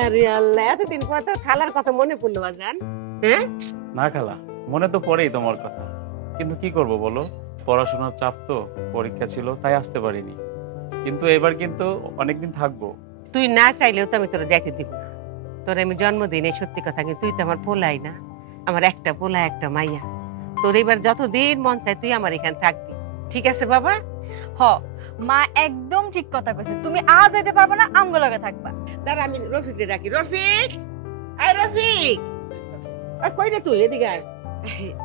আরে আল্লাহ, এতদিন পর তো খালার কথা মনে পড়লো বাজান। হ্যাঁ না খালা, মনে তো পড়েই তোমার কথা, কিন্তু কি করব বলো, পড়াশোনার চাপ তো, পরীক্ষা ছিল তাই আসতে পারিনি। কিন্তু এবার কিন্তু অনেকদিন থাকবো। তুই না চাইলেও তো আমি তোরা যাইতে দিব না। তোর আমি জন্মদিনে সত্যি কথা, কিন্তু তুই তো আমার পোলাই না, আমার একটা পোলা একটা মাইয়া। তোর এবার যতদিন মন চায় তুই আমার এখানে থাকবি, ঠিক আছে বাবা? হ, মা একদম ঠিক কথা কইছে। তুমি আজ যাইতে পারবে না, আমগো লগে থাকবা। দাঁড়া, আমি রফিককে ডাকি। রফিক, আয় রফিক, কই রে তুই? এদিকে আয়,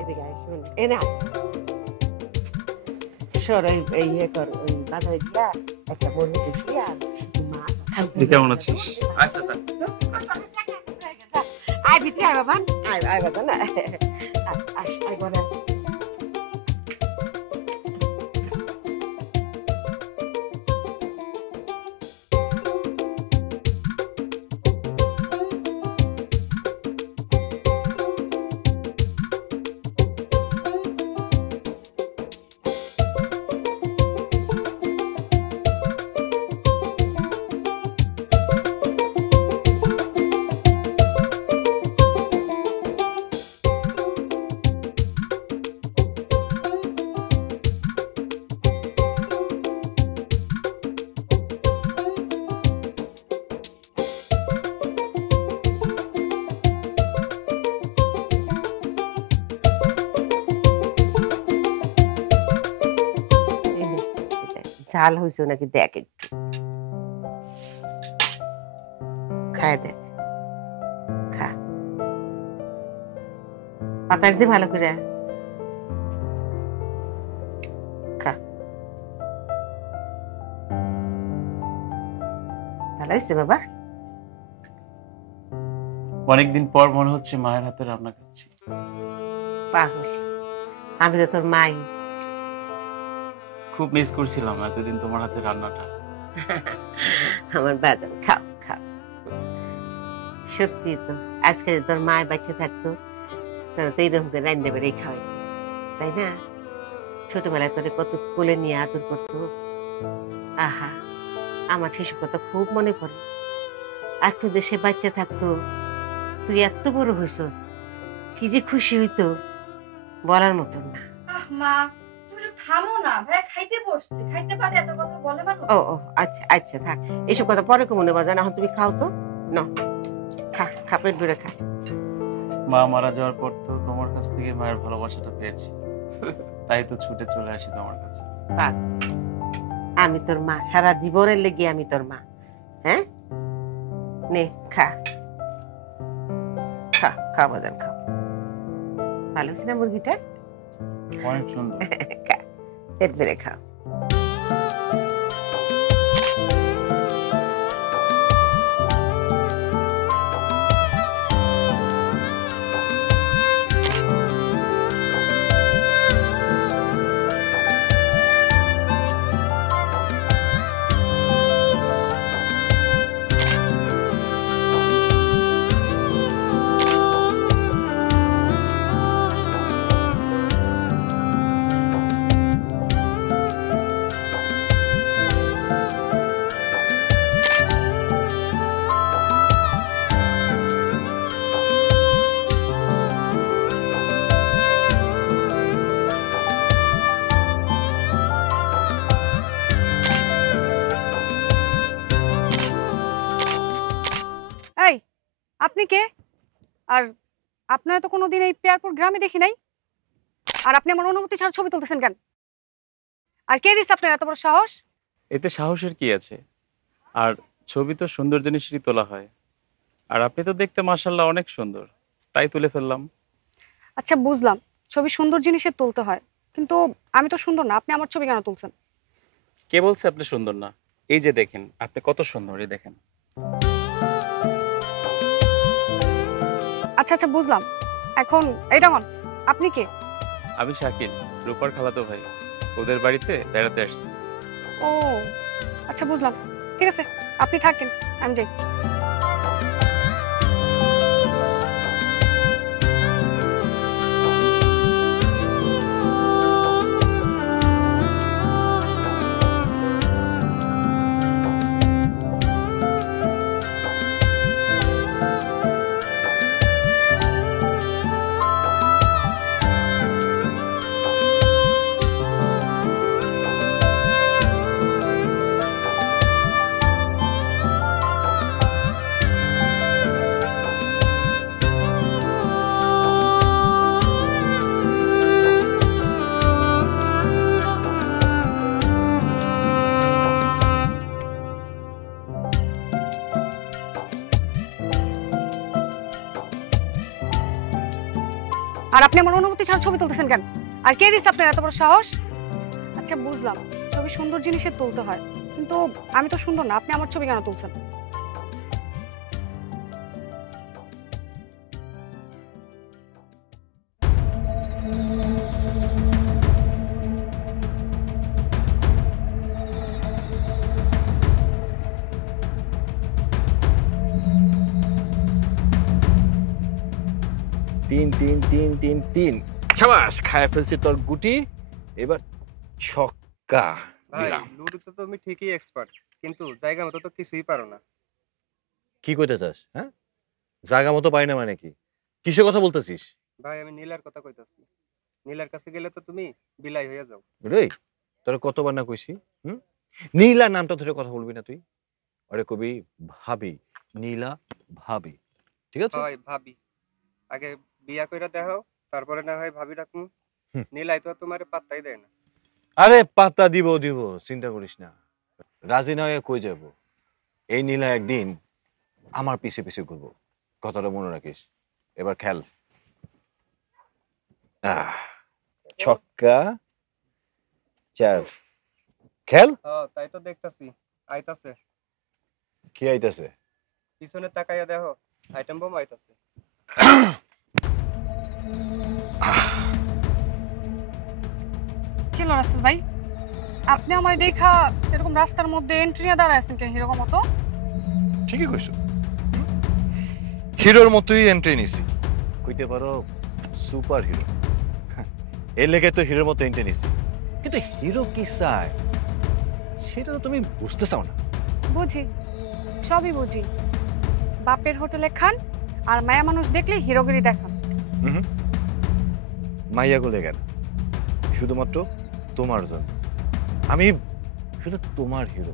এদিকে আয়। শোন, এ না সর, এই ইয়ে কর, ওই বাজারে দিয়া একটা মরিচ দিয়া মা খাবে। কেমন আছিস? আচ্ছা আয় ভিতরে আয় বাবা, আয় আয় বাবা, না আয় বলে। ঝাল হয়েছে নাকি দেখ, একটু খায় দেখ, খা, বাতাস দিয়ে ভালো করে খা। ভালো হয়েছে বাবা? অনেকদিন পর মনে হচ্ছে মায়ের হাতে রান্না খাচ্ছি। পাগল, আমি তো তোর মাই। খুব মিস করছিলাম এতদিন তোমার হাতে রান্নাটা। আমার বাজান, খাও খাও। সত্যি তো, আজকে তোর মায় বাচ্চা থাকতো তোর তো এইরকম করে রান্না বেড়ে খাওয়াইতো, তাই না? ছোটবেলায় তোরে কত কোলে নিয়ে আদর করতো। আহা, আমার শিশু কথা খুব মনে পড়ে। আজ তুই দেশে বাচ্চা থাকতো, তুই এত বড় হইছস, কি যে খুশি হইতো বলার মতন না। মা, তুমি থামো না, ভাই খাইতে বসছে, খাইতে পারে এত কথা বলে মানুষ? ও ও, আচ্ছা আচ্ছা, থাক, এইসব কথা পরে মনে বাজান। এখন তুমি খাও তো, না খা, খা, পেট ভরে খা। মা মারা যাওয়ার পর তো তোমার কাছ থেকে মায়ের ভালোবাসাটা পেয়েছি, তাই তো ছুটে চলে আসি তোমার কাছে। আমি তোর মা, সারা জীবনের লেগে আমি তোর মা। হ্যাঁ, নে খা, খা খা বাজান, খাও। ভালো হয়েছে না মুরগিটা? অনেক সুন্দর। খা, পেট ভরে খাও। আপনি কে? আর আপনারা তো কোনোদিন এই পেয়ারপুর গ্রামে দেখি নাই। আর আপনি আমার অনুমতি ছাড়া ছবি তুলতেছেন কেন? আর কে দিচ্ছে আপনার এত বড় সাহস? এতে সাহসের কি আছে? আর ছবি তো সুন্দর জিনিসেরই তোলা হয়, আর আপনি তো দেখতে মাশাআল্লাহ অনেক সুন্দর, তাই তুলে ফেললাম। আচ্ছা বুঝলাম, ছবি সুন্দর জিনিসের তুলতে হয়, কিন্তু আমি তো সুন্দর না, আপনি আমার ছবি কেন তুলছেন? কে বলছে আপনি সুন্দর না? এই যে দেখেন আপনি কত সুন্দর, এই দেখেন। আচ্ছা আচ্ছা বুঝলাম, এখন এইটা কোন? আপনি কে? আমি শাকিল, রূপার খালাতো ভাই। ওদের বাড়িতে বেড়াতে আসছি। ও আচ্ছা বুঝলাম, ঠিক আছে আপনি থাকেন, আমি যাই। আর আপনি আমার অনুমতি ছাড়া ছবি তুলতেছেন কেন? আর কে দিচ্ছে আপনার এত বড় সাহস? আচ্ছা বুঝলাম, ছবি সুন্দর জিনিসের তুলতে হয়, কিন্তু আমি তো সুন্দর না, আপনি আমার ছবি কেন তুলছেন? তিন তিন তিন তিন তিন সাবাস, খায় ফেলছে তোর গুটি। এবার ছক্কা ভাই দিলাম। লুডোতে তো তুমি ঠিকই এক্সপার্ট, কিন্তু জায়গা মতো তো কিছুই পারো না। কি কইতে চাস? হ্যাঁ, জায়গা মতো পাই না মানে কি? কিসের কথা বলতেছিস? ভাই আমি নীলার কথা কইতাছি। নীলার কাছে গেলে তো তুমি বিলাই হয়ে যাও। রে, তোর কতবার না কইছি নীলা নামটা ধরে কথা বলবি না তুই। আরে কবি ভাবি, নীলা ভাবি, ঠিক আছে? হয় ভাবি, আগে বিয়া কইরা দেখো, তারপরে না হয় ভাবি ডাকুন। হুম। নীলাই তো তোমার পাত্তাই দেয় না। আরে পাত্তা দিব দিব, চিন্তা করিস না। রাজি না হয়ে কই যাব? এই নীলা একদিন আমার পিছে পিছে ঘুরবো, কথাটা মনে রাখিস। এবার খেল। ছক্কা চার, খেল। হ্যাঁ তাই তো দেখতাছি, আইতাছে। কি আইতাছে? পিছনে তাকাইয়া দেখো, আইটেম বম আইতাছে। কি হলো রাসেল ভাই, আপনি আমার দেখা এরকম রাস্তার মধ্যে এন্ট্রি নিয়ে দাঁড়ায় আছেন কেন এরকম মতো? ঠিকই কইছো, হিরোর মতোই এন্ট্রি নিছি। কইতে পারো সুপার হিরো। এর লেগে তো হিরোর মতো এন্ট্রি নিছি, কিন্তু হিরো কি চায় সেটা তো তুমি বুঝতে চাও না। বুঝি, সবই বুঝি। বাপের হোটেলে খান আর মায়া মানুষ দেখলে হিরোগিরি দেখান। মাইয়া গুলে গেল শুধুমাত্র তোমার জন্য। আমি শুধু তোমার হিরো,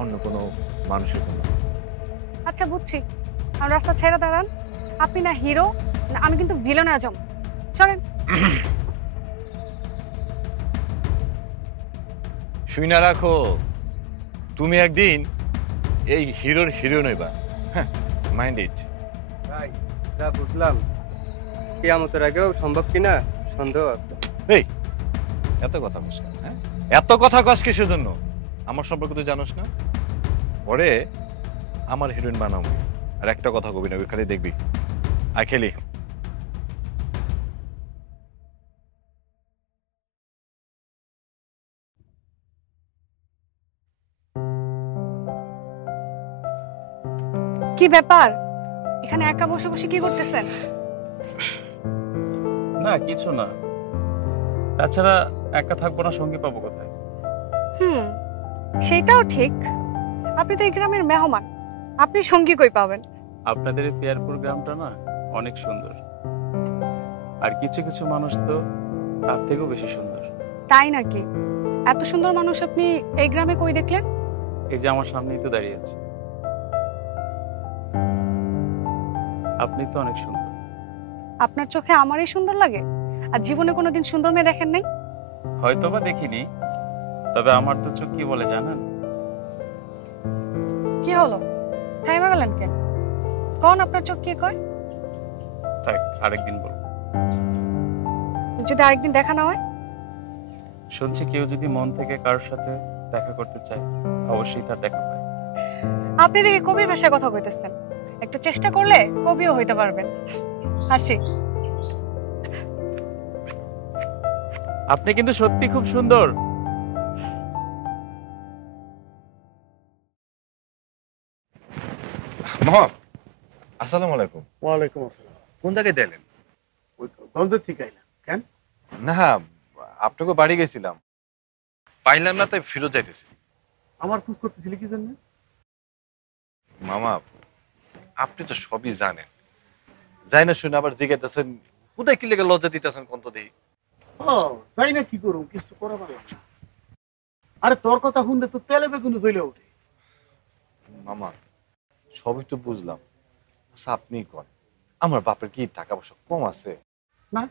অন্য কোনো মানুষের জন্য। আচ্ছা বুঝছি, আর রাস্তা ছেড়ে দাঁড়ান। আপনি না হিরো, না আমি কিন্তু ভিলেন আজম। চলেন। শুই না রাখো, তুমি একদিন এই হিরোর হিরো নইবা। Mind it. ভাই যা বুঝলাম, কিয়ামতের আগেও সম্ভব কিনা সন্দেহ আছে। এই এত কথা কস কেন? হ্যাঁ, এত কথা কস কিসের জন্য? আমার সম্পর্কে তুই জানোস না? পরে আমার হিরোইন বানাবো। আর একটা কথা কবি না, খালি দেখবি। আয় খেলি। কি ব্যাপার, এখানে একা বসে বসে কি করতেছেন? না কিছু না, তাছাড়া একা থাকবো না, সঙ্গী পাবো কোথায়? সেটাও ঠিক, আপনি তো এই গ্রামের মেহমান, আপনি সঙ্গী কই পাবেন? আপনাদের এই পিয়ারপুর গ্রামটা না অনেক সুন্দর, আর কিছু কিছু মানুষ তো তার থেকেও বেশি সুন্দর। তাই নাকি? এত সুন্দর মানুষ আপনি এই গ্রামে কই দেখলেন? এই যে আমার সামনেই তো দাঁড়িয়ে আছে। আপনি তো অনেক সুন্দর। আপনার চোখে আমারই সুন্দর লাগে? আর জীবনে কোনোদিন সুন্দর মেয়ে দেখেন নাই? হয়তোবা দেখিনি, তবে আমার তো চোখ কি বলে জানেন? কি হলো, থাইমা গেলেন কেন? কোন আপনার চোখ কি কয়? থাক, আরেকদিন বলবো। যদি আরেকদিন দেখা না হয়? শুনছি কেউ যদি মন থেকে কারোর সাথে দেখা করতে চায়, অবশ্যই তার দেখা পায়। আপনি দেখে কবির ভাষায় কথা কইতেছেন, একটু চেষ্টা করলে কবিও হইতে পারবেন। আসি। আপনি কিন্তু সত্যি খুব সুন্দর। মামা, আসসালামু আলাইকুম। ওয়ালাইকুম আসসালাম। কোন জায়গায় দিলেন? ওই গন্ধের থেকে আইলাম। কেন? না, আপনাকে বাড়ি গেছিলাম, পাইলাম না, তাই ফিরত যাইতেছি। আমার খোঁজ করতেছিলি কি জন্য? মামা, আপনি তো সবই জানেন, যাই না শুনে আবার জিজ্ঞাসা কোথায় কি লেগে লজ্জা দিতেছেন কোন তো দেখি। ও যাই না, কি করুম, কিছু করা পারলাম না। আরে তোর কথা শুনলে তো তেলে বেগুনে জ্বলে ওঠে। মামা সবই তো বুঝলাম, আচ্ছা আপনি কোন, আমার বাপের কি টাকা পয়সা কম আছে? না।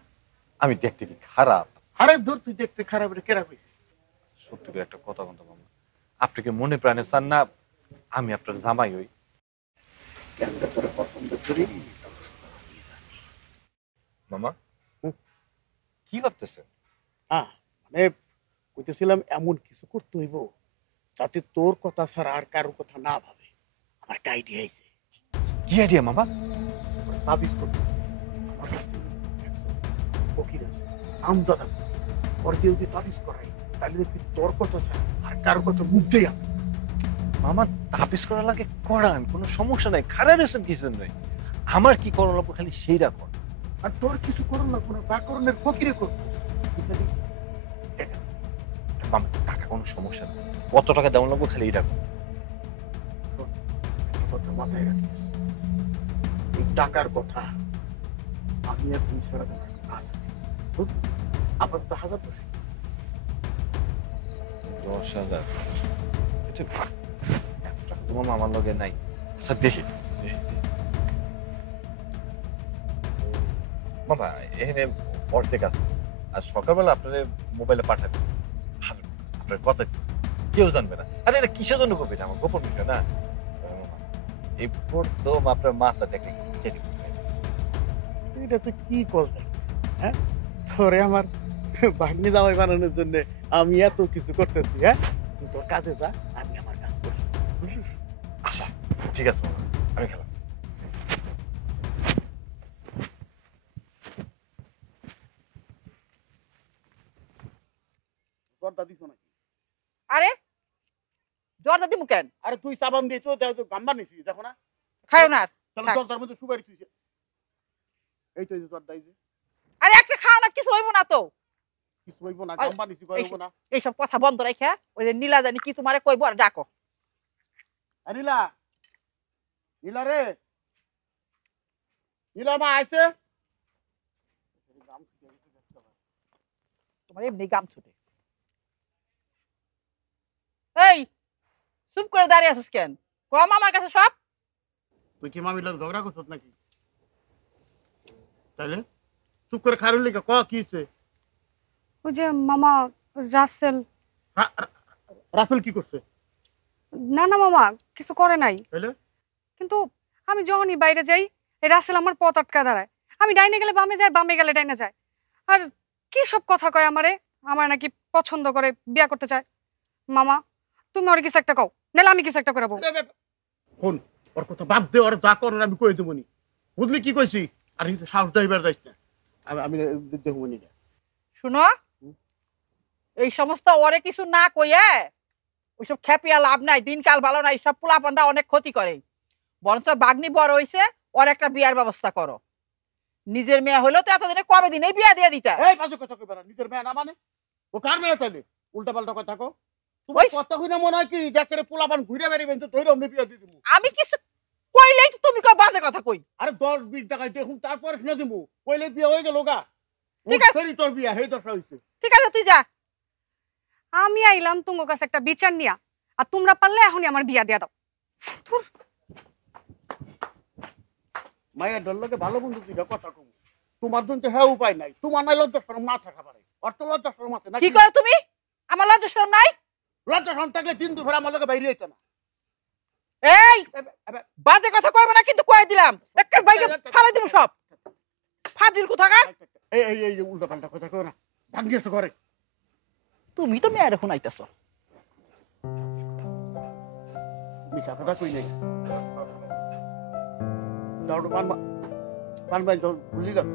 আমি দেখতে কি খারাপ? আরে ধর, তুই দেখতে খারাপ, এটা কেরা কইছে? সত্যি করে একটা কথা বলতে মামা, আপনি কি মনে প্রাণে চান না আমি আপনার জামাই হই? কেনটা তোরা পছন্দ করি? মামা হুম। কি ভাবতেছেন? মানে কইতেছিলাম এমন কিছু করতে হইব যাতে তোর কথা ছাড়া আর কারোর কথা না ভাবে। আমার একটা আইডিয়া আইছে। কি আইডিয়া মামা? তাবিজ করতে আমার কাছে ফকির আছে, আমদাদা ওর দিয়ে যদি তাবিজ করাই তাহলে দেখবি তোর কথা ছাড়া আর কারোর কথা মুখতেই হবে। মামা তাবিজ করা লাগে করান, কোনো সমস্যা নাই, খারাপ রেছেন কিছু নাই। আমার কি করা লাগবে খালি সেইটা কর। আর তোর কিছু করুন না, কোনো ব্যাকরণের ফকিরে কর। মামা টাকা কোনো সমস্যা নেই, কত টাকা দেওয়া লাগবে খালি এটা কর। কথা মাথায় রাখিস, এই টাকার কথা আমি আর তুই ছাড়া আবার তো 1000 বসে 10,000 তোমার মামার লগে নাই। আচ্ছা দেখি মামা এখানে অর্ধেক আছে, আর সকালবেলা আপনার মোবাইলে পাঠাবেন। ভালো, আপনার কথা কেউ জানবে না। আরে এটা কিসের জন্য করবেন? আমার গোপন বিষয় না। এই প্রথম আপনার মাথা থেকে কেটে এটা তো কি করবে? হ্যাঁ, তোরে আমার ভাগ্নি জামাই বানানোর জন্য আমি এত কিছু করতেছি। হ্যাঁ, তুই তোর কাজে যা, আমি আমার কাজ করি, বুঝছিস? আচ্ছা ঠিক আছে মামা, আমি খেলাম। জর্দা দিছ নাকি? আরে জর্দা দিমু কেন? আরে তুই সাবান দিয়েছো, গাম্বা নিছিস, দেখো না? খাও না আর। তাহলে থাক। জর্দার মধ্যে সুপারি তুই এই তো এই যে জর্দা, এই যে আরে একটা খাও না, কিছু হইব না তো। কিছু হইব না, ওই, গাম্বা নিছি, হইব না। এইসব কথা বন্ধ রাখা ওই যে নীলা জানি কি তোমারে কইব আর ডাকো। নীলা, নীলা রে, নীলা মা আইছে। তোমার এমনি গাম ছুটে। এই চুপ করে দাঁড়িয়ে আছিস কেন? কম আমার কাছে সব। তুই কি মামির লগে ঝগড়া করছিস নাকি? তাইলে চুপ করে খারুল লিখা ক কি হইছে? ওই যে মামা রাসেল। রাসেল কি করছে? না না মামা কিছু করে নাই, তাইলে কিন্তু আমি যখনই বাইরে যাই এই রাসেল আমার পথ আটকা দাঁড়ায়। আমি ডাইনে গেলে বামে যায়, বামে গেলে ডাইনে যায়। আর কি সব কথা কয় আমারে, আমার নাকি পছন্দ করে, বিয়া করতে চায়। মামা তুমি ওর কিছু একটা কও, নাহলে আমি কিছু একটা করে বলবো। ফোন ওর কথা বাদ দে, ওর যা করার আমি কই দেবনি, বুঝলি কি কইছি? আর কিন্তু সাহস দাইবার যাইছ না, আমি দেখবনি না। শুনো, এই সমস্ত ওরে কিছু না কইয়ে ওইসব খেপিয়া লাভ নাই, দিনকাল ভালো নাই, সব পোলাপানরা অনেক ক্ষতি করে। বরঞ্চ বাগনি বড় হইছে, ওর একটা বিয়ার ব্যবস্থা করো। নিজের মেয়ে হইলেও তো এতদিনে কবে দিনে বিয়া দিয়ে দিতা। এই বাজে কথা কইবা না, নিজের মেয়ে না মানে ও কার মেয়ে? তাইলে উল্টা পাল্টা কথা কও। তোমার ওই কথা কইনা মনে হয় কি দেখরে পোলাপান ঘুরে বেরিবেন তো ধইরো আমি বিয়া দি দিমু। আমি কিছু কইলেই তো তুমি কও বাজে কথা কই। আরে 10-20 টাকা দেখুন তারপরে শুনে দিমু, কইলে বিয়া হয়ে গেল গা। ঠিক আছে। সরি তোর বিয়া হেই দশা হইছে। ঠিক আছে তুই যা। আমি আইলাম তুঙ্গ কাছে একটা বিচার নিয়া, আর তোমরা পারলে এখনই আমার বিয়া দিয়া দাও। মায়ের ডর লাগে ভালো বন্ধু তুই কথা কম। তোমার জন্য তো হ্যাঁ উপায় নাই, তোমার নাই লজ্জা শরম না থাকা পারে। অর্থ লজ্জা শরম আছে না? কি করে তুমি? আমার লজ্জা শরম নাই? লজ্জা শরম থাকলে দিন দুপুর আমার লগে বাইরে হইতো না। এই বাজে কথা কইবে না কিন্তু কই দিলাম, একটা বাইকে ফালাই দিব সব। ফাজিল কোথাকার। এই এই এই উল্টা পাল্টা কথা কও না, ভাঙ্গিয়েছো করে। তুমি তো মেয়ের শুনাইতেছ। মিঠা কথা কই নাই। দাউড় পান বাই তো ভুলি গেল।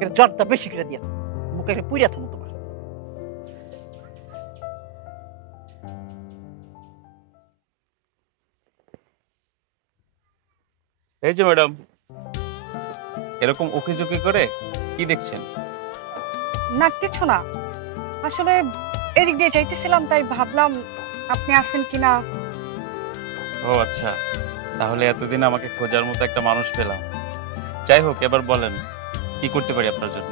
এটা জর্দা বেশি করে দিয়া দাও, মুখে পুইরা থামো তোমার। এই যে ম্যাডাম, এরকম উকিঝুঁকি করে কি দেখছেন? না কিছু না, আসলে এদিক দিয়ে যাইতেছিলাম তাই ভাবলাম আপনি আছেন কিনা। ও আচ্ছা, তাহলে এতদিন আমাকে খোঁজার মতো একটা মানুষ পেলাম। যাই হোক, এবার বলেন কি করতে পারি আপনার জন্য?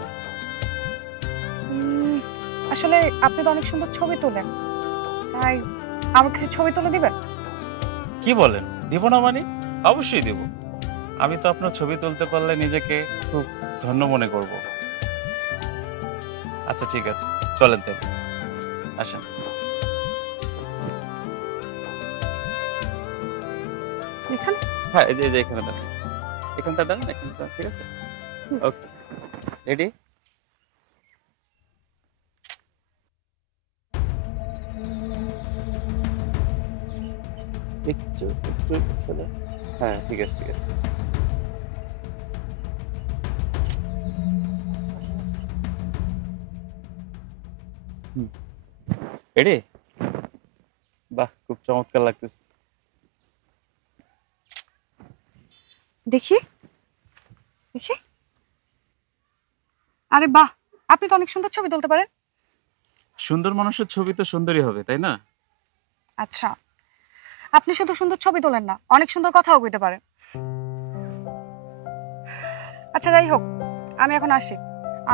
আসলে আপনি তো অনেক সুন্দর ছবি তোলেন, তাই আমার কিছু ছবি তুলে দিবেন? কি বলেন, দিব না মানে? অবশ্যই দেব। আমি তো আপনার ছবি তুলতে পারলে নিজেকে খুব ধন্য মনে করব। আচ্ছা ঠিক আছে, চলেন তাই, আসেন। এখানে? হ্যাঁ, এই যে এখানে দাঁড়ান, এখানটা দাঁড়ান, এখানটা, ঠিক আছে? ওকে। রেডি? একটু একটু চলে। হ্যাঁ ঠিক আছে ঠিক আছে। রেডি? বাহ খুব চমৎকার লাগতেছে। দেখি দেখি। আরে বাহ, আপনি তো অনেক সুন্দর ছবি তুলতে পারেন। সুন্দর মানুষের ছবি তো সুন্দরই হবে, তাই না? আচ্ছা, আপনি শুধু সুন্দর ছবি তোলেন না, অনেক সুন্দর কথাও কইতে পারেন। আচ্ছা যাই হোক, আমি এখন আসি।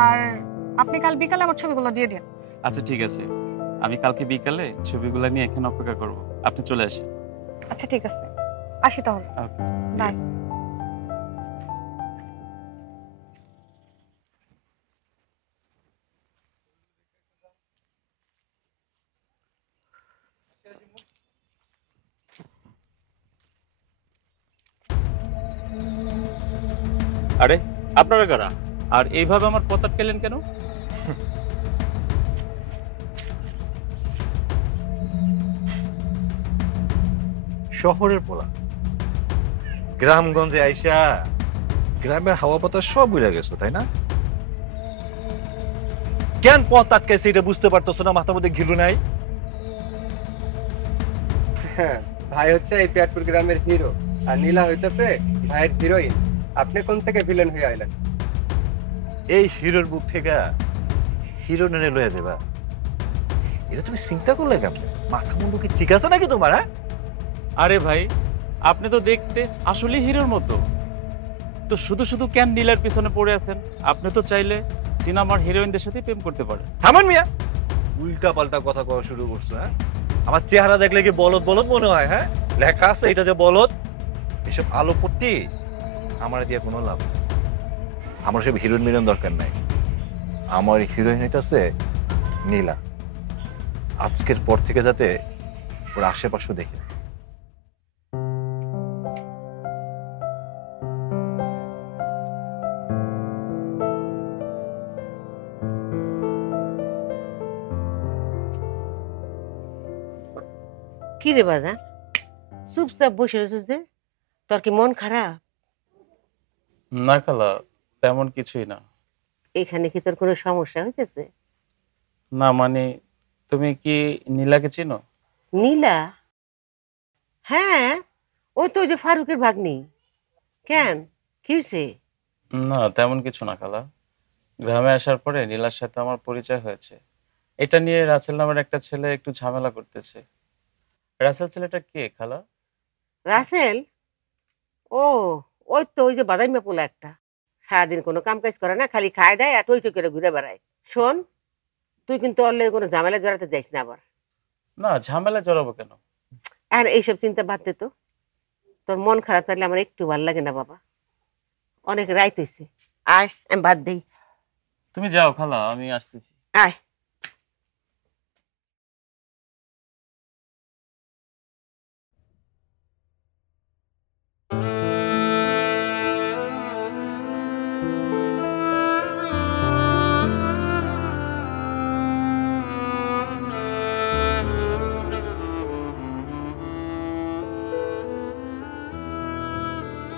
আর আপনি কাল বিকালে আমার ছবিগুলো দিয়ে দিন। আচ্ছা ঠিক আছে, আমি কালকে বিকালে ছবিগুলো নিয়ে এখানে অপেক্ষা করব, আপনি চলে আসেন। আচ্ছা ঠিক আছে, আসি তাহলে। ওকে, বাই। আরে আপনারা কারা? আর এইভাবে আমার পথ আটকালেন কেন? শহরের পোলা, গ্রামগঞ্জে আইসা গ্রামের হাওয়া বাতাস সব বুঝা গেছো, তাই না? কেন পথ আটকাইছে এটা বুঝতে পারতেছো না? মাথার মধ্যে ঘিলু নাই? হ্যাঁ, ভাই হচ্ছে এই পেয়ারপুর গ্রামের হিরো, আর নীলা হইতেছে ভাইয়ের হিরোইন। আপনি কোন থেকে ভিলেন হয়ে আইলেন? এই হিরোর বুক থেকে হিরো নেনে লয়ে যাবা, এটা তুমি চিন্তা করলে কেমন? মাথা মুন্ডু কি ঠিক আছে নাকি তোমার? হ্যাঁ, আরে ভাই, আপনি তো দেখতে আসলে হিরোর মতো, তো শুধু শুধু কেন নীলার পিছনে পড়ে আছেন? আপনি তো চাইলে সিনেমার হিরোইনদের সাথে প্রেম করতে পারেন। থামান মিয়া, উল্টা পাল্টা কথা কওয়া শুরু করছো। হ্যাঁ, আমার চেহারা দেখলে কি বলদ বলদ মনে হয়? হ্যাঁ, লেখা আছে এটা যে বলদ। এসব আলো পট্টি আমার দিয়ে কোনো লাভ নেই। আমার সব হিরোইন মিলন দরকার নাই। আমার হিরোইন হইতাছে নীলা। আজকের পর থেকে যাতে ওর আশেপাশে দেখে। কি রে বাজান, চুপচাপ বসে রয়েছিস যে? তোর কি মন খারাপ? না খালা, তেমন কিছুই না। এখানে কি তোর কোনো সমস্যা হইতেছে? না মানে, তুমি কি নীলাকে চিনো? নীলা? হ্যাঁ, ওই তো ওই যে ফারুকের ভাগ্নি। কেন, কি হয়েছে? না তেমন কিছু না খালা, গ্রামে আসার পরে নীলার সাথে আমার পরিচয় হয়েছে। এটা নিয়ে রাসেল নামের একটা ছেলে একটু ঝামেলা করতেছে। রাসেল ছেলেটা কে খালা? রাসেল? ও, ওই তো ওই যে বাদাইমা পোলা একটা, সারাদিন কোনো কাম কাজ করে না, খালি খায় দেয় আর টই টই করে ঘুরে বেড়ায়। শোন, তুই কিন্তু ওর লগে কোনো ঝামেলা জড়াতে যাইস না আবার। না ঝামেলা জড়াবো কেন? আর এইসব চিন্তা বাদ দে তো। তোর মন খারাপ থাকলে আমার একটু ভালো লাগে না বাবা। অনেক রাইত হইছে, আয় আমি বাদ দেই। তুমি যাও খালা, আমি আসতেছি। আয়।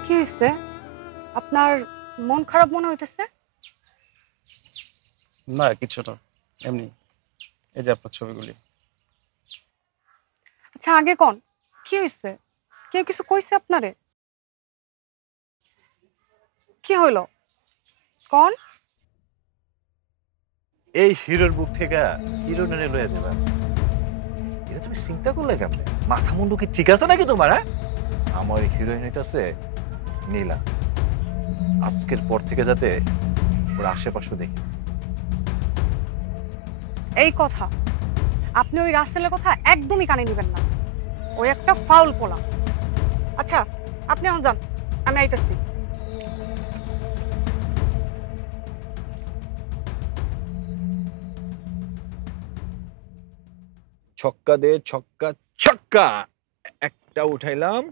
কি হয়েছে? আপনার মন খারাপ মনে হইতেছে? না কিছু না, এমনি। এই যে আপনার ছবিগুলি। আচ্ছা আগে কোন, কি হয়েছে? কেউ কিছু কইছে আপনারে? কি হইলো কোন? এই হিরোর বুক থেকে হিরো নেনে লয়ে যাবা, এটা তুমি চিন্তা করলে কেমন? মাথা মুন্ডু কি ঠিক আছে নাকি তোমার? হ্যাঁ, আমার হিরোইন হইতাছে নীলা। আজকের পর থেকে যাতে ওর আশেপাশে দেখে। এই কথা আপনি ওই রাসেলের কথা একদমই কানে নিবেন না, ওই একটা ফাউল পোলা। আচ্ছা আপনি এখন যান, আমি আইতাছি। ছক্কা দে, ছক্কা ছক্কা, একটা উঠাইলাম,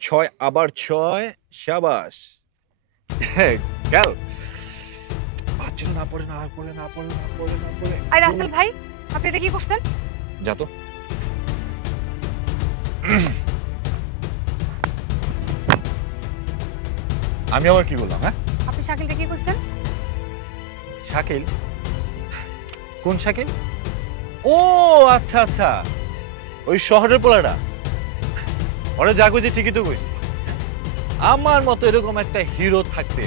6 আবার 6, শাবাশ। গেল। না পড়ে না পড়ে না পড়ে না পড়ে না পড়ে আর রাসেল ভাই আপনি এটা কি করছেন? যা তো। আমি আবার কি বললাম? হ্যাঁ, আপনি শাকিলকে কি করছেন? শাকিল? কোন শাকিল? ও আচ্ছা আচ্ছা, ওই শহরের পোলাটা। ওরা যা কইছে ঠিকই তো কইছে। আমার মতো এরকম একটা হিরো থাকতে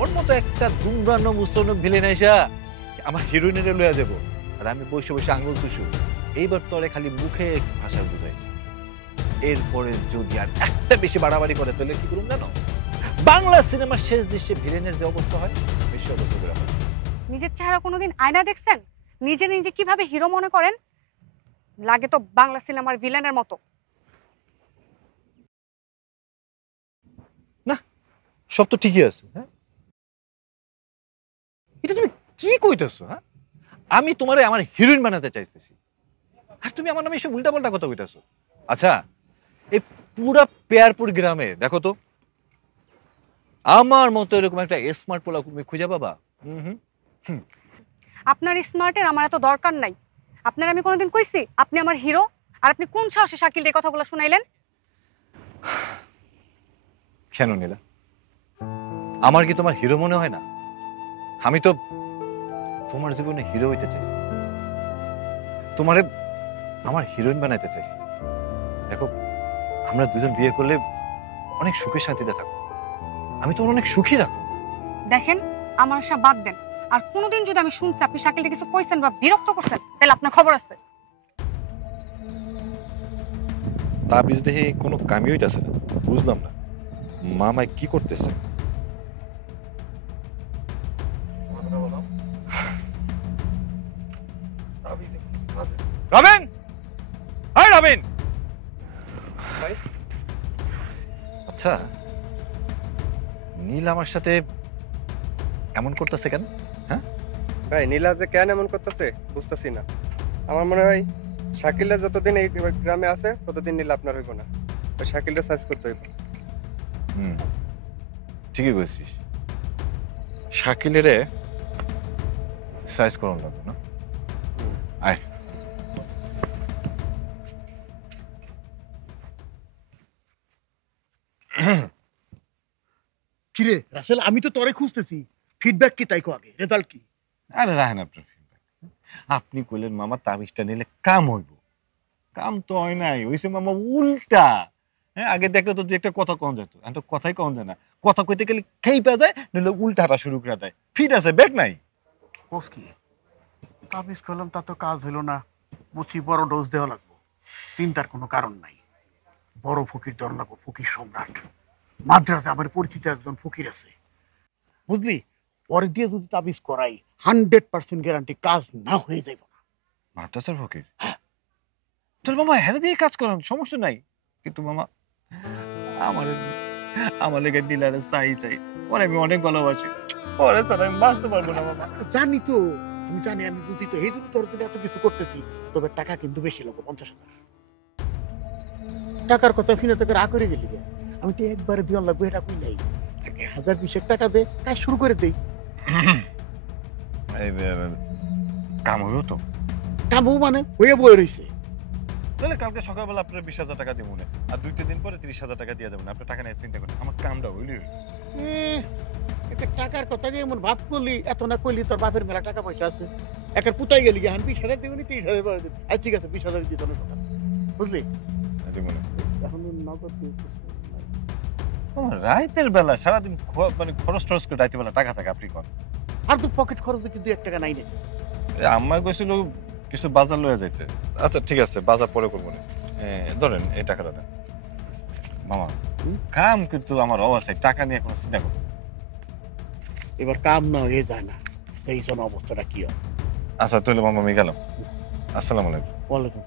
ওর মতো একটা দুমড়ানো মুসলনো ভিলেন আইসা আমার হিরোইনের লইয়া যাব, আর আমি বসে বসে আঙুল চুষু। এইবার তোরে খালি মুখে ভাষা বুঝাইছে। এরপরে যদি আর একটা বেশি বাড়াবাড়ি করে তাহলে কি করুন জানো? বাংলা সিনেমার শেষ দৃশ্যে ভিলেনের যে অবস্থা হয় বেশি অবস্থা করে হয়। নিজের চেহারা কোনোদিন আয়না দেখছেন? নিজে নিজে কিভাবে হিরো মনে করেন? লাগে তো বাংলা সিনেমার ভিলেনের মতো। না, সব তো ঠিকই আছে। হ্যাঁ, এটা তুমি কি কইতেছো? হ্যাঁ, আমি তোমারে আমার হিরোইন বানাতে চাইতেছি, আর তুমি আমার নামে এসব উল্টাপাল্টা কথা কইতেছো। আচ্ছা, এই পুরা পেয়ারপুর গ্রামে দেখো তো আমার মতো এরকম একটা স্মার্ট পোলা তুমি খুঁজে পাবা? আপনার স্মার্টের আমার এত দরকার নাই। আপনার আমি কোনোদিন কইছি আপনি আমার হিরো? আর আপনি কোন সাহসে শাকিল এই কথাগুলো শুনাইলেন? কেন নীলা, আমার কি তোমার হিরো মনে হয় না? আমি তো তোমার জীবনে হিরো হইতে চাইছি, তোমারে আমার হিরোইন বানাইতে চাইছি। দেখো, আমরা দুজন বিয়ে করলে অনেক সুখে শান্তিতে থাকবো, আমি তোমার অনেক সুখী রাখবো। দেখেন, আমার আশা বাদ দেন। আর কোনোদিন যদি আমি শুনছি আপনি শাকিলকে কিছু কইছেন বা বিরক্ত করছেন, তাহলে আপনার খবর আছে। তাবিজ দেখে কোনো কামি হইতাছে না, বুঝলাম না মামাই কি করতেছে। রবিন, হাই রবিন। আচ্ছা, নীল আমার সাথে এমন করতেছে কেন? ভাই নীলা যে কেন এমন করতেছে বুঝতেছি না। আমার মনে হয় শাকিলের যতদিন এই গ্রামে আছে ততদিন নীলা আপনার হইব না। শাকিলটা সার্চ করতে হইব। ঠিকই বলছিস, শাকিলের সাইজ করুন লাগবে না। আয়, কিরে রাসেল, আমি তো তোরে খুঁজতেছি। ফিডব্যাক কি তাই কো আগে, রেজাল্ট কি? আরে রাখেন আপনার feedback। আপনি কইলেন মামা তাবিজটা নিলে কাম হইব, কাম তো হয় নাই, হইছে মামা উল্টা। হ্যাঁ, আগে দেখলে তো দুই একটা কথা কম যেত, এখন তো কথাই কম যায় না। কথা কইতে গেলে খেই পা যায়, নইলে উল্টাটা শুরু করে দেয়। ফিট আছে, ব্যাগ নাই। কোস কি তাবিজ করলাম, তা তো কাজ হলো না। বুঝছি বড় ডোজ দেওয়া লাগবো। চিন্তার কোনো কারণ নাই। বড় ফকির দর লাগবো, ফকির সম্রাট। মাদ্রাসে আমার পরিচিত একজন ফকির আছে, বুঝলি? পরে দিয়ে যদি তাবিজ করাই 100% গ্যারান্টি কাজ না হয়ে যাইব না। মাদ্রাসার ফকির? তোর মামা হেরে দিয়ে কাজ করেন, সমস্যা নাই। কিন্তু মামা আমার আমার লেগে ডিলারে চাই, পরে আমি অনেক ভালোবাসি, পরে স্যার আমি বাঁচতে পারবো না মামা। জানি তো, আমি জানি, আমি বুঝি তো, এই জন্য তোর জন্য এত কিছু করতেছি। তবে টাকা কিন্তু বেশি লাগবে, 50,000 টাকার কথা ফিরে তোকে রা করে গেলি। আমি তো একবারে দেওয়া লাগবে এটা কই নাই। 1,000-20 টাকা দে, কাজ শুরু করে দেই। কাম হইব তো? কামু মানে হয়ে বয়ে রইছে। তাহলে কালকে সকালবেলা আপনার 20,000 টাকা দিব না, আর 2-3 দিন পরে 30,000 টাকা দিয়ে যাবেন। আপনার টাকা নিয়ে চিন্তা করেন, আমার কামটা হইলি। এটা টাকার কথা যে এমন ভাব করলি, এত না করলি। তোর বাপের মেলা টাকা পয়সা আছে, একের পুতাই গেলি গিয়ে 20,000 দেবেনি, 30,000 করে দেবে। আর ঠিক আছে, 20,000 দিয়ে তোর টাকা, বুঝলি? এখন নগদ রাইতের বেলা সারাদিন মানে খরচ টরচ করে রাইতের বেলা টাকা থাকে, আপনি কর। আর তো পকেট খরচে কিন্তু 1 টাকা নাই রে। আম্মা কইছিল কিছু বাজার লয়ে যাইতে। আচ্ছা ঠিক আছে, বাজার পরে করবো না। ধরেন এই টাকাটা দেন মামা। কাম কিন্তু আমার অবস্থায়, টাকা নিয়ে কোনো চিন্তা করো। এবার কাম না হয়ে যায় না, এই জন্য অবস্থাটা কি হয়। আচ্ছা তাহলে মামা আমি গেলাম। আসসালামু আলাইকুম। ওয়ালাইকুম।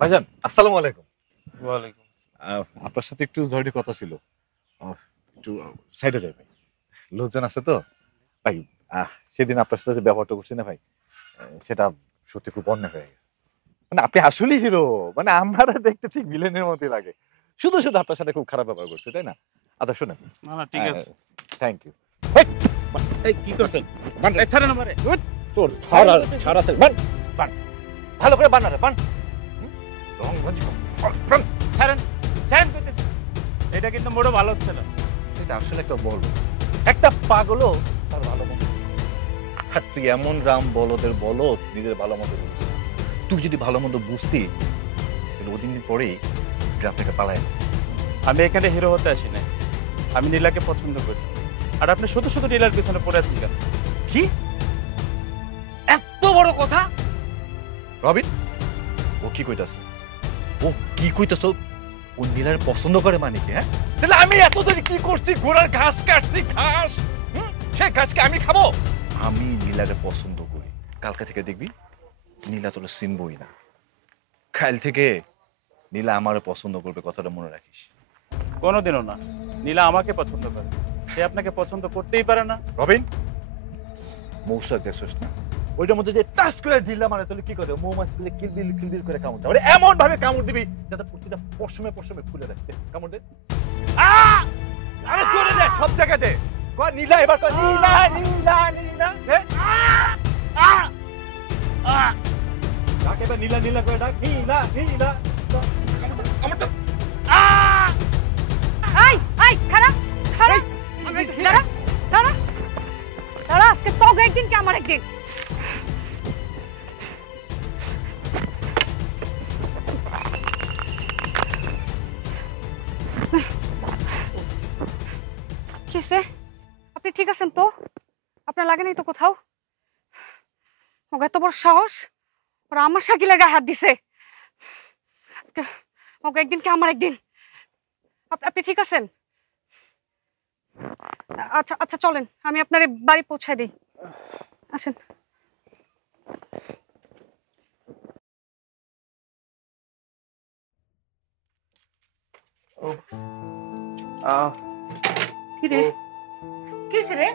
ভাইজান আসসালামু আলাইকুম। ওয়ালাইকুম আপনার সাথে একটু জরুরি কথা ছিল, একটু সাইডে যাই ভাই, লোকজন আছে তো ভাই। সেদিন আপনার সাথে যে ব্যবহারটা করছি না ভাই, সেটা সত্যি খুব অন্যায় হয়ে গেছে। মানে আপনি আসলেই হিরো, মানে আমরা দেখতে ঠিক ভিলেনের মতোই লাগে। শুধু শুধু আপনার সাথে খুব খারাপ ব্যবহার করছে, তাই না? আচ্ছা শুনেন, না না ঠিক আছে। Thank you. এই কি করছেন? এই ছাড়েন আমারে। তোর ছাড়া ছাড়া বান বান, ভালো করে বান রে বান। রং ভঞ্জ বান, ছাড়েন ছাড়েন কইতেছি। এটা কিন্তু মোড়ো ভালো হচ্ছে না। এটা আসলে একটা বল, একটা পাগলও তার ভালো মতো। আর তুই এমন রাম বলদের বলদ, নিজের ভালো মতো বুঝছিস। তুই যদি ভালো মতো বুঝতি তাহলে ওদিন পরেই গ্রাম থেকে পালায়। আমি এখানে হিরো হতে আসি নাই, আমি নীলাকে পছন্দ করি। আর আপনি শুধু শুধু নীলার পিছনে পড়ে আছেন কেন? কি এত বড় কথা? রবিন, ও কি কইতাছে? ও কি কইতাছে? ও নীলার পছন্দ করে মানে কি? হ্যাঁ, তাহলে আমি এতদিন কি করছি? ঘোড়ার ঘাস কাটছি, ঘাস। সেই ঘাসকে আমি খাবো? আমি নীলাকে পছন্দ করি। কালকে থেকে দেখবি নীলা তোর চিনবই না। কাল থেকে নীলা আমারও পছন্দ করবে, কথাটা মনে রাখিস। কোনোদিনও না। নীলা আমাকে পছন্দ করে, সে আপনাকে পছন্দ করতেই পারে না। রবিন, মৌসুক দেখছিস না? ওইটার মধ্যে যে টাচ করে দিলাম মানে তাহলে কি করে? মৌমাছিগুলো কিলবিল করে কামড় দেয়। এমন ভাবে কামড় দিবি যাতে প্রতিটা পশমে পশমে খুলে রাখতে। কামড় দে। আরে জোরে দে, সব জায়গাতে। কয় নীলা, এবার কয় নীলা নীলা নীলা। ডাক এবার নীলা নীলা করে ডাক, নীলা নীলা। কামড়টা এই খারাপ খারাপ, দাঁড়া দাঁড়া দাঁড়া, আজকে তোকে একদিন কি আমার একদিন। কিসে? আপনি ঠিক আছেন তো? আপনার লাগে নাই তো কোথাও? ওকে এত বড় সাহস, ওরা আমার শাকিলের গায়ে হাত দিছে। ওকে একদিন কি আমার একদিন। আপনি ঠিক আছেন? আচ্ছা আচ্ছা চলেন, আমি আপনার বাড়ি পৌঁছায় দিই। আসেন। কি রে? কি হয়েছে রে?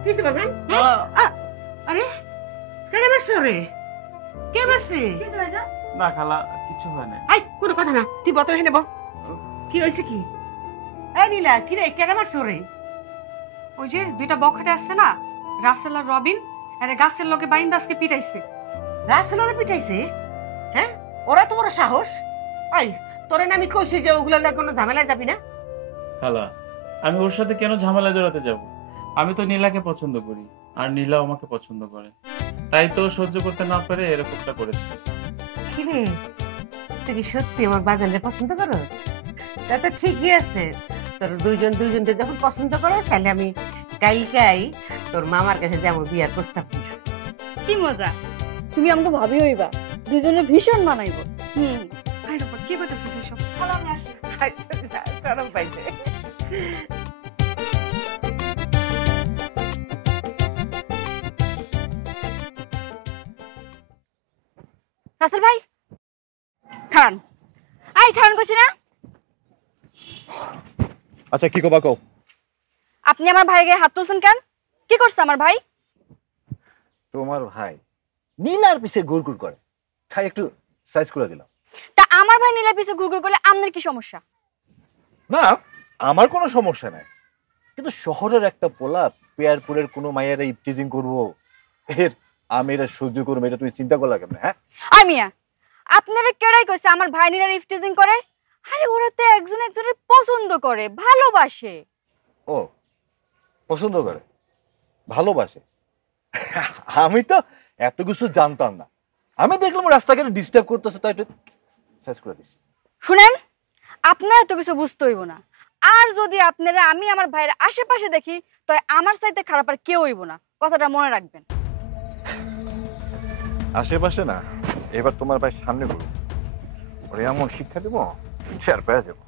কি হয়েছে বাগান? আরে কেন মারছে রে? কে মারছে? না খালা, কিছু হয় না। আই কোনো কথা না, তুই বতল হেনে বল। কি হয়েছে কি? এই নীলা, কি রে কেন মারছে রে? ওই যে দুইটা বখাটে আসছে না, রাসেল আর রবিন, আরে গাছের লোকে বাইন্দাসকে পিটাইছে। রাসেল ওরে পিটাইছে? হ্যাঁ, ওরা তো বড় সাহস। আই তোরে না আমি কইছি যে ওগুলো না কোনো ঝামেলায় যাবি না। খালা, আমি ওর সাথে কেন ঝামেলা জড়াতে যাব? আমি তো নীলাকে পছন্দ করি, আর নীলা আমাকে পছন্দ করে। তাই তো সহ্য করতে না পারে এরকমটা করেছে। কি রে, তুই কি সত্যি আমার বাজানরে পছন্দ করো? তা তো ঠিকই আছে, তোর দুইজনকে যখন পছন্দ করো তাহলে আমি কালকাই তোর মামার কাছে যাবো বিয়ার প্রস্তাব নিয়ে। কি মজা, তুমি আমাকে ভাবি হইবা, দুজনে ভীষণ মানাইবো। কি করতেছিস এসব? ভালো, আমি আসি। চরম পাইছে। রাসেল ভাই খান, আই খান কইছি না? আচ্ছা কি কবা কও? আপনি আমার ভাইকে হাত তুলছেন কেন? কি করছে আমার ভাই? তোমার ভাই নীলার পিছে ঘুরঘুর করে, তাই একটু সাইজ করে দিলাম। তা আমার ভাই নীলার পিছে ঘুরঘুর করলে আপনার কি সমস্যা? না, আমার কোনো সমস্যা নাই, কিন্তু শহরের একটা পোলা পেয়ারপুরের কোনো মায়ের ইপটিজিং করবো, এর আমি এটা সহ্য করবো, এটা তুই চিন্তা করলা কেন? হ্যাঁ আই মিয়া, আপনারা কেডাই কইছে আমার ভাই নীলার ইফটিজিং করে? আরে ওরা তো একজন একজনের পছন্দ করে, ভালোবাসে। ও পছন্দ করে, ভালোবাসে? আমি তো এত কিছু জানতাম না। আমি দেখলাম রাস্তাঘাটে ডিস্টার্ব করতেছে, তাই একটু সাইজ করে দিছি। শুনেন, আপনারা তো কিছু বুঝতে হইব না। আর যদি আপনারা আমি আমার ভাইয়ের আশেপাশে দেখি, তো আমার চাইতে খারাপ আর কেউ হইব না, কথাটা মনে রাখবেন। আশেপাশে না, এবার তোমার ভাই সামনে বলবো, ওরে এমন শিক্ষা দেবো শেয়ার পেয়ে যাবো।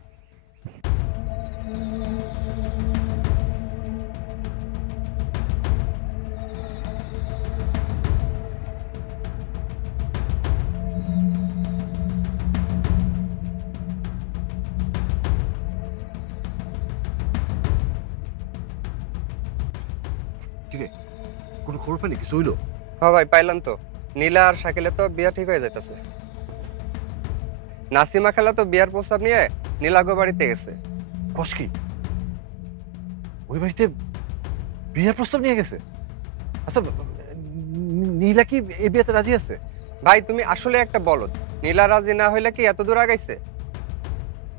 কোনো খবর পেলে কিছু হইলো? হ্যাঁ ভাই পাইলাম তো, নীলা আর শাকিলের তো বিয়া ঠিক হয়ে যাইতেছে। নাসিমা খালা তো বিয়ার প্রস্তাব নিয়ে নীলাগো বাড়িতে গেছে। কস কি ওই বাড়িতে বিয়ের প্রস্তাব নিয়ে গেছে? আচ্ছা নীলা কি এই বিয়েতে রাজি আছে? ভাই তুমি আসলে একটা বলদ, নীলা রাজি না হইলে কি এত দূর আগাইছে?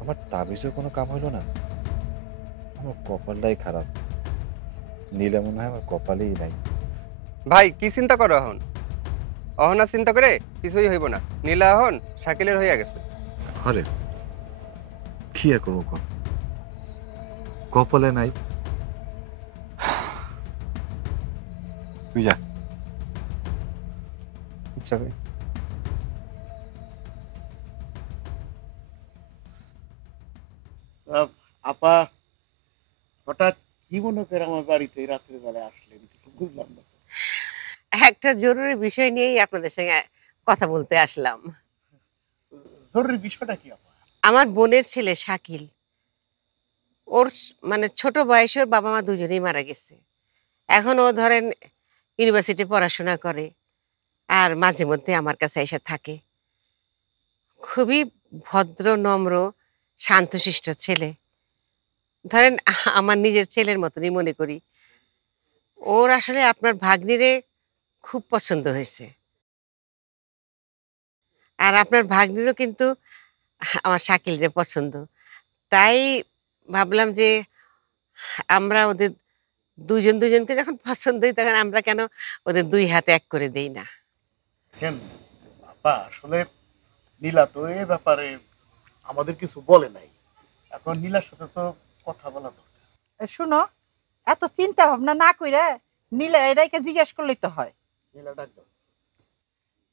আমার তাবিজের কোনো কাম হইলো না। আমার কপালটাই খারাপ, নীলা মনে হয় আমার কপালেই নাই। ভাই কি চিন্তা করো এখন? অহনা চিন্তা করে কিছুই হইব না। নীলা এখন শাকিলের হইয়া গেছে। আরে কি আর করবো কর, কপালে নাই। তুই যা। আচ্ছা ভাই। আপা হঠাৎ কি মনে করে আমার বাড়িতে রাত্রে বেলায় আসলেন কিছু বুঝলাম না। একটা জরুরি বিষয় নিয়েই আপনাদের সঙ্গে কথা বলতে আসলাম। জরুরি বিষয়টা কি আপা? আমার বোনের ছেলে শাকিল, ওর মানে ছোট বয়সে ওর বাবা মা দুজনেই মারা গেছে। এখন ও ধরেন ইউনিভার্সিটি পড়াশোনা করে আর মাঝে মধ্যে আমার কাছে এসে থাকে। খুবই ভদ্র, নম্র, শান্তশিষ্ট ছেলে। ধরেন আমার নিজের ছেলের মতনই মনে করি। ওর আসলে আপনার ভাগ্নিরে খুব পছন্দ হয়েছে। আর আপনার ভাগ্নিরও কিন্তু আমার শাকিলরে পছন্দ। তাই ভাবলাম যে আমরা ওদের দুজনকে যখন পছন্দই, তখন আমরা কেন ওদের দুই হাতে এক করে দেই না? কেন আপা, আসলে নীলা তো এ ব্যাপারে আমাদের কিছু বলে নাই। এখন নীলার সাথে তো কথা বলা দরকার। শুনো, এত চিন্তা ভাবনা না কইরা নীলা এটাকে জিজ্ঞেস করলেই তো হয়। নীলা ডাক দাও।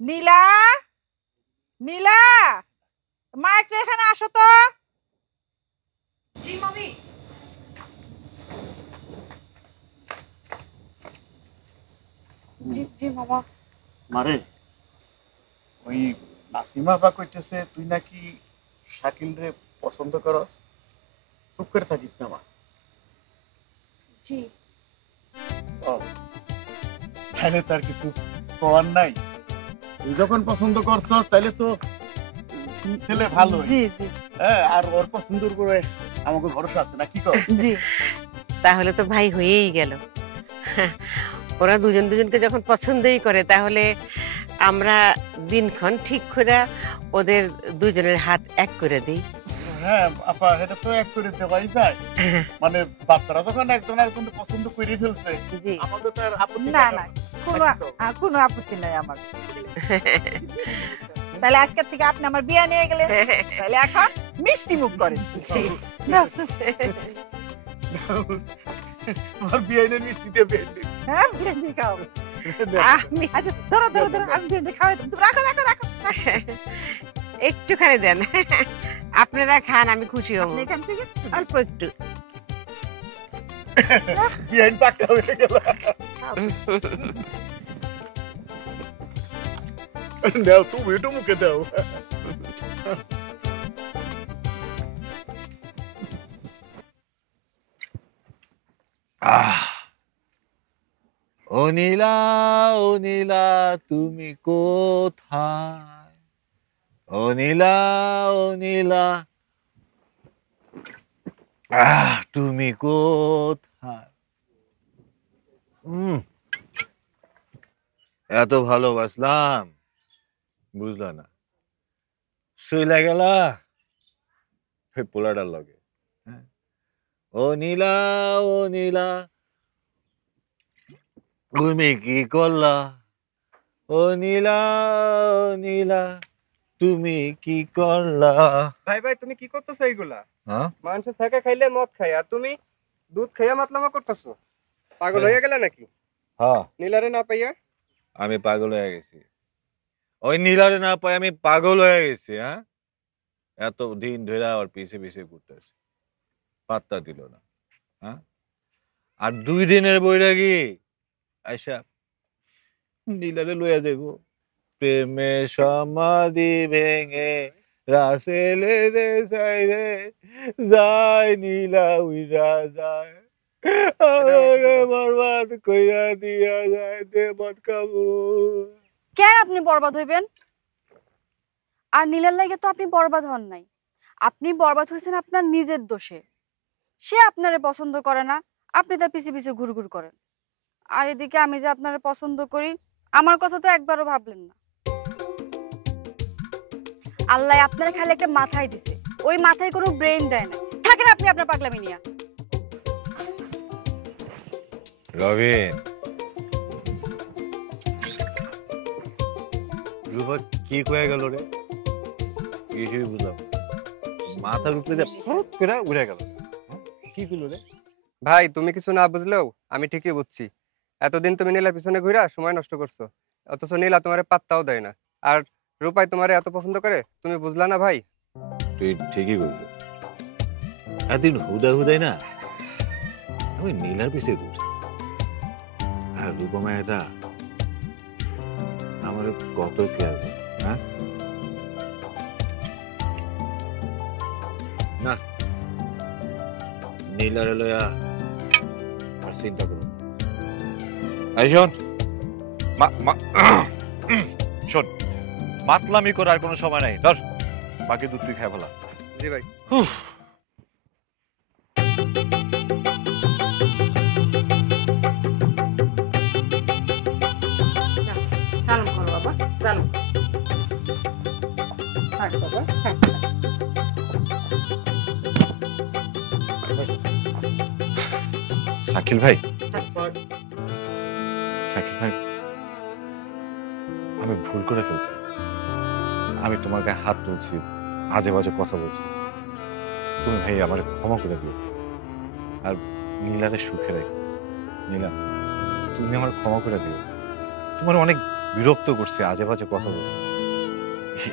নীলা, নীলা, মা একটু এখানে আসো তো। জি মামি। জি জি মামা। মারে ওই নাসিমা বা কইতেছে তুই নাকি শাকিল রে পছন্দ করস। চুপ করে থাকিস না মা। জি। ও তাহলে তার কিছু করার নাই। তুই যখন পছন্দ করছ তাহলে তো ছেলে ভালো। জি জি হ্যাঁ, আর ওর পছন্দের উপরে আমাকে ভরসা আছে না, কি কর? জি। তাহলে তো ভাই হয়েই গেল। ওরা দুজনকে যখন পছন্দই করে, তাহলে আমরা দিনক্ষণ ঠিক করে ওদের দুজনের হাত এক করে দিই। হ্যাঁ আপা, এটা তো এক করে দেওয়াই যায়। মানে বাচ্চারা যখন একজন একজনকে পছন্দ করে ফেলছে, জি। আমাদের তো আর আপত্তি না থাকার না, কথা। কোনো আপত্তি নাই আমার। তাহলে আজকে থেকে আপনি আমার বিয়ে নিয়ে গেলেন, তাহলে এখন মিষ্টি মুখ করেন। জি। আমার বিয়ে নিয়ে মিষ্টি দিয়ে বেঁধে। হ্যাঁ, বিয়ে দিয়ে খাও। আমি আচ্ছা ধরো ধরো ধরো, আমি বিয়ে দিয়ে খাওয়াই দেব। তুমি রাখো রাখো রাখো। একটুখানি দেন, আপনারা খান, আমি খুশি হব। আপনি এখান থেকে অল্প একটু। বিয়ে পাক্কা হয়ে গেল। দাও, তুমি একটু মুখে দাও। ও নীলা, ও নীলা, তুমি কোথায়? ও নীলা, ও নীলা, তুমি কোথায়? এত ভালোবাসলাম, বুঝলা না, শুইলা গেলা ওই পোলাটার লগে। হ্যাঁ? ও নীলা, ও নীলা, তুমি কি করলা? ও নীলা, ও নীলা, তুমি কি করলা? ভাই ভাই তুমি কি করতেছো এইগুলা? হ্যাঁ? মানুষের ছাকা খাইলে মদ খায়, আর তুমি দুধ খাইয়া মাতলামা করতেছো। পাগল হয়ে গেলে নাকি হ্যাঁ, নীলারে না পাইয়া? আমি পাগল হয়ে গেছি। ওই নীলারে না পাই আমি পাগল হয়ে গেছি। হ্যাঁ, এত দিন ধরে ওর পিছে পিছে ঘুরতেছি, পাত্তা দিল না। হ্যাঁ, আর 2 দিনের বৈরাগী আইসা নীলারে লইয়া যাইব। প্রেমে সমাধি ভেঙে রাসেলে রে যাইরে যায়, নীলা উইরা যায়, আমাকে বরবাদ কইরা দিয়া যায়, দে মদ খাবো। কেন আপনি বরবাদ হইবেন? আর নীলার লাগে তো আপনি বরবাদ হন নাই, আপনি বরবাদ হয়েছেন আপনার নিজের দোষে। সে আপনারে পছন্দ করে না, আপনি তার পিছে পিছে ঘুরঘুর করেন। আর এদিকে আমি যে আপনারে পছন্দ করি, আমার কথা তো একবারও ভাবলেন না। আল্লাহ আপনার খালি একটা মাথায় দিতে, ওই মাথায় কোনো ব্রেন দেয় না। থাকেন আপনি আপনার পাগলামি নিয়ে। রবিন, রূপা কি কয়ে গেল রে? কিছুই বুঝলাম, মাথার উপরে উড়ে গেল। কি করলো রে? ভাই তুমি কিছু না বুঝলেও আমি ঠিকই বুঝছি। এতদিন তুমি নীলার পিছনে ঘুরা সময় নষ্ট করছো, অথচ নীলা তোমারে পাত্তাও দেয় না। আর রূপাই তোমারে এত পছন্দ করে, তুমি বুঝলা না ভাই? তুই ঠিকই বললি, এতদিন হুদায় হুদায় না আমি নীলার পিছিয়ে ঘুরছি। আর রূপমায়াটা আমার কত কেয়ার করে, হ্যাঁ? না, নীলার লয়া আর চিন্তা করুন। এই শোন, শোন, মাতলামি করার কোনো সময় নাই। ধর বাকি দুধ তুই খাই ফেলা। জি ভাই। সালাম করো বাবা, সালাম। থাক বাবা, থাক। শাকিল ভাই, শাকিল ভাই, আমি ভুল করে ফেলছি। আমি তোমার গায়ে হাত তুলছি, আজে বাজে কথা বলছি। তুমি ভাই আমার ক্ষমা করে দিও, আর নীলারে সুখে রেখো। নীলা, তুমি আমার ক্ষমা করে দিও। তোমার অনেক বিরক্ত করছে, আজে বাজে কথা বলছে,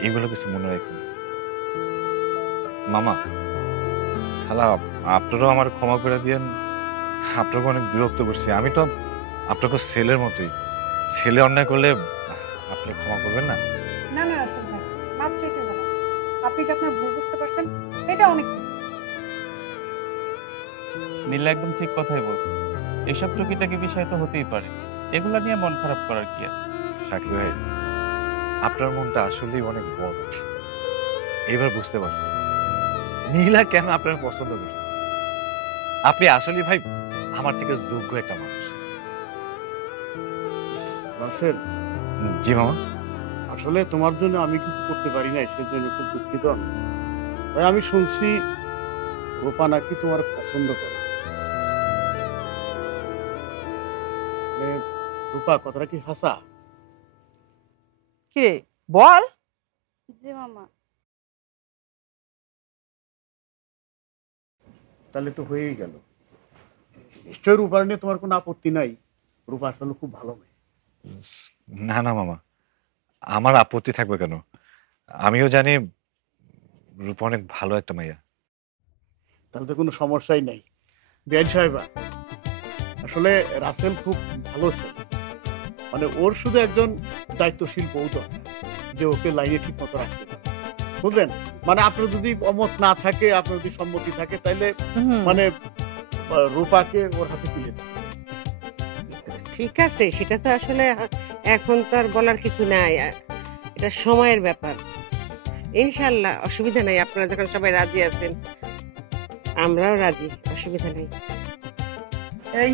এগুলো কিছু মনে রেখো। মামা, খালা, আপনারাও আমার ক্ষমা করে দিয়েন। আপনাকে অনেক বিরক্ত করছি। আমি তো আপনাকে ছেলের মতোই, ছেলে অন্যায় করলে আপনি ক্ষমা করবেন না? না না রাসেল ভাই, মাপ চাইতে হবে না। আপনি যে আপনার ভুল বুঝতে পারছেন, এটা অনেক। নীলা একদম ঠিক কথাই বলছে। এসব টুকিটাকি বিষয় তো হতেই পারে, এগুলা নিয়ে মন খারাপ করার কি আছে? শাকিল ভাই, আপনার মনটা আসলেই অনেক বড়। এবার বুঝতে পারছি নীলা কেন আপনার পছন্দ করছে। আপনি আসলে ভাই আমার থেকে যোগ্য একটা মানুষ। রাসেল, জি মামা। আসলে তোমার জন্য আমি কিছু করতে পারি নাই, সেজন্য খুব দুঃখিত আমি। ভাই, আমি শুনছি রূপা নাকি তোমার পছন্দ করে। রূপা, কথাটা কি হাসা? কি বল? জি মামা। তাহলে তো হয়েই গেল। নিশ্চয় রূপার নিয়ে তোমার কোনো আপত্তি নাই? রূপা আসলে খুব ভালো মেয়ে। না না মামা, আমার আপত্তি থাকবে কেন? আমিও জানি রূপা অনেক ভালো একটা মাইয়া। তাহলে তো কোনো সমস্যাই নাই। বেআইন সাহেবা, আসলে রাসেল খুব ভালো ছেলে। মানে ওর শুধু একজন দায়িত্বশীল বউ দরকার, যে ওকে লাইনে ঠিক মতো রাখতে পারে, বুঝলেন? মানে আপনার যদি অমত না থাকে, আপনার যদি সম্মতি থাকে, তাহলে মানে রূপাকে ওর হাতে তুলে দেন। ঠিক আছে, সেটা তো আসলে এখন তো আর বলার কিছু নাই, এটা সময়ের ব্যাপার। ইনশাল্লাহ অসুবিধা নাই, আপনারা যখন সবাই রাজি আছেন আমরাও রাজি, অসুবিধা নেই। এই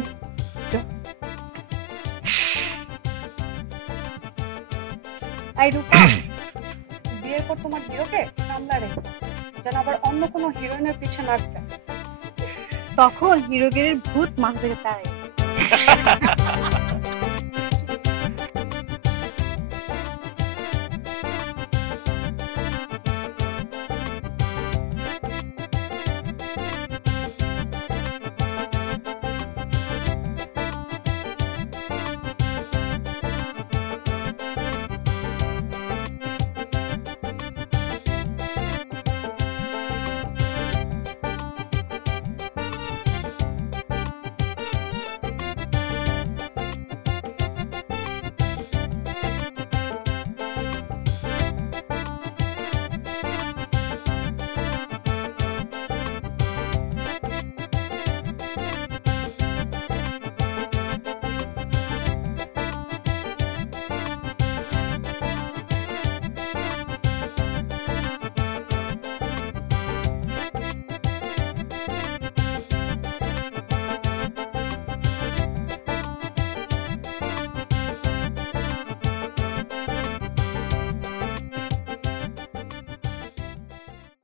এই রূপা, বিয়ের পর তোমার হিরোকে সামলা রেখো, যেন আবার অন্য কোনো হিরোইনের পিছে না যায়। তখন হিরোগিরির ভূত মাথা থেকে তাড়াই।